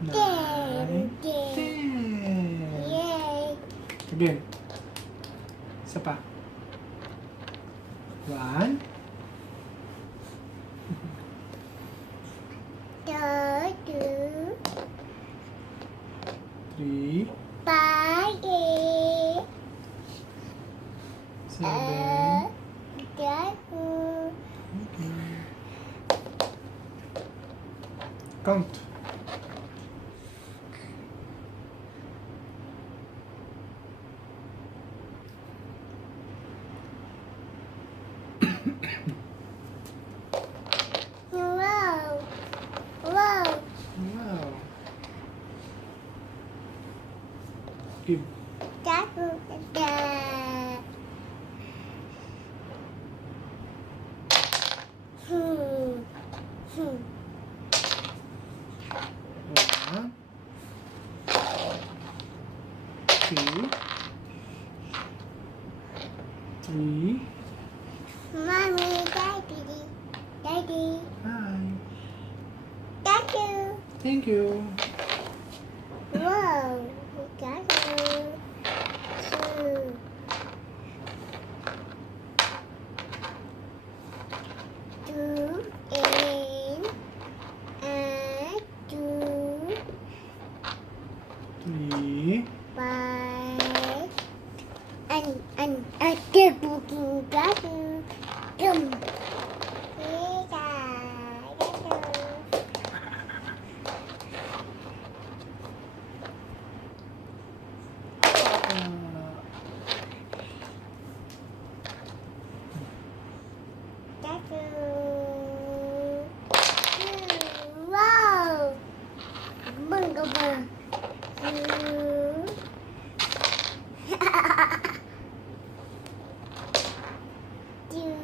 Nine, ten. Yay! Again. Isa pa. 1, Two, 3, five, 7. Count. Wow! Wow! Wow. Give. That the hmm. 1, 2, 3. Mommy, daddy, daddy, Hi. thank you. Thank you. Wow, we got you. Two. Two and two, 3. five, and the booking got you. Come. Wow! Bangga bang. Two.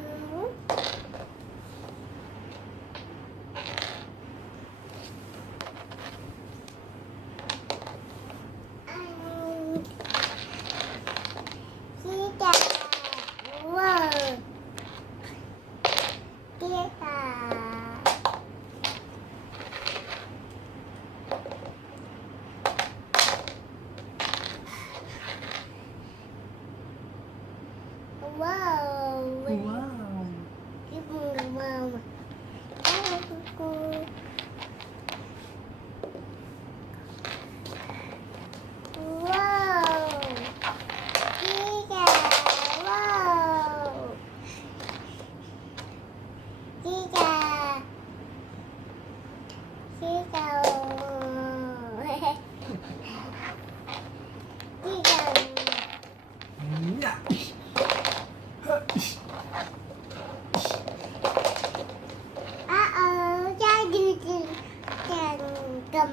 Wow. Wow. Wow. Wow. Wow. Giga. Wow. Giga. Giga. Giga. Yeah. Uh-oh, daddy, cầm.